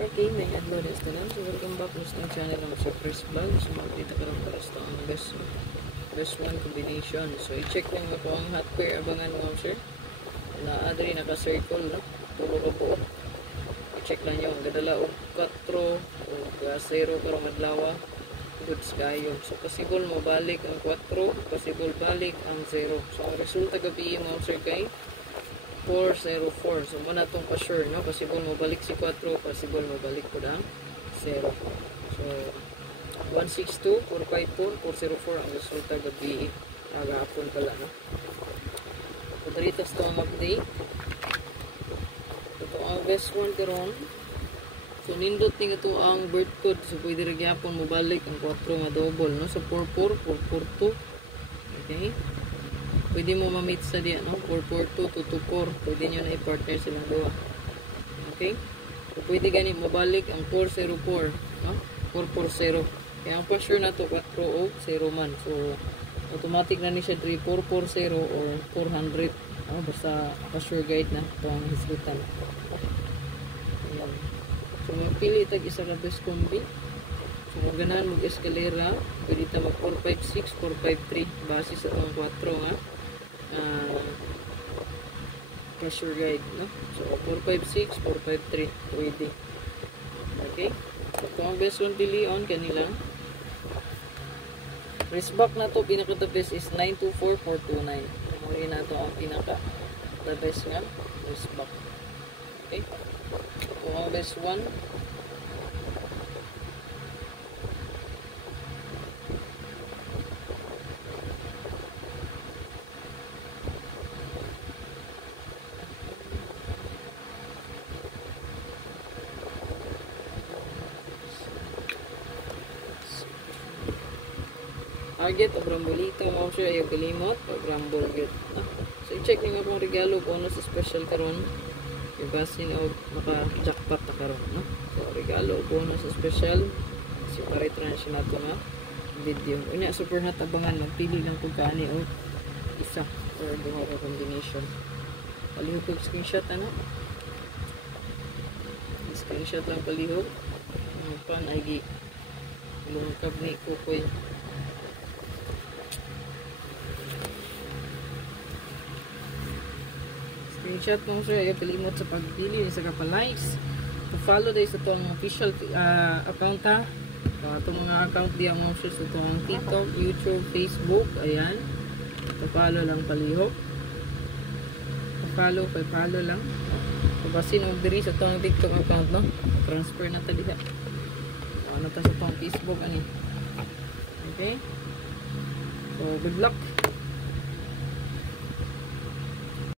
Okay, may adlaw din ito lang. So, welcome back to the channel ng Surprise Vlog. So, makikita ka lang para ito ang best one combination. So, i-check nyo nga po ang hot pair abangan mo, sir. Na-adri naka-circle, no? Puro ka po. I-check lang nyo. Ang gadala o 4 o 0 karong adlawa. Goods kayo. So, possible mo balik ang 4, possible balik ang 0. So, ang resulta gabi mo, sir, kay 404. So, muna itong pa-sure, no? Possible mo balik si 4, possible mo balik po ang 0. So, 162, 454, 404 ang resulta gabi. Agahapon pala, no? So, daritas ito ang update. Ito ang best one karon. So, nindot nga ito ang birth code. So, pwede rin yapon mo balik ang 4 nga double, no? So, 44, 442. Okay? Pwede mo ma-meet sa diya, no? 442, 224. Pwede nyo na i-partner silang dua. Okay? So, pwede ganit mabalik ang 404, no? 440. Kaya ang pa-sure na to 400 man. So, automatic na ni siya 3440 or 400. No? Basta pa-sure guide na ito ang hislitan. Ayan. So, magpili tag isa ka best combi. So, kung ganahan mag-escalera, pwede ta mag 456, 453. Base sa itong 4 nga. Pressure guide, no? So, 456, 453. Pwede. Okay? So, kung ang best one pilion, kanila. Wrist back na to, pinaka-the best is 924, 429. Muli na to ang pinaka-the best nga. Wrist back. Okay? So, kung ang best one, target o brambolito mo siya ayaw kalimot o brambol good. So i-check nyo nga pong regalo bonus special karon yung basin o maka-jackpot na karon, no? So regalo bonus special separate na siya nato nga video. Unya super hot abangan magpili lang kung kaani o isa or duha ka combination. Palihog ko screenshot ano? Screenshot lang palihog. Ang pan ay lumukab ni Kukoy. Screenshot mo siya, kalimot sa pagpili sa kapalights. Follow dahil sa itong official account ha. Itong mga account diya mo siya sa itong TikTok, YouTube, Facebook. Ayan. Follow lang palihog. Follow lang. Pabasin mo diri sa itong TikTok account, no? Transfer na tali ha. Ano ta sa itong Facebook, ani. Okay? So, good luck.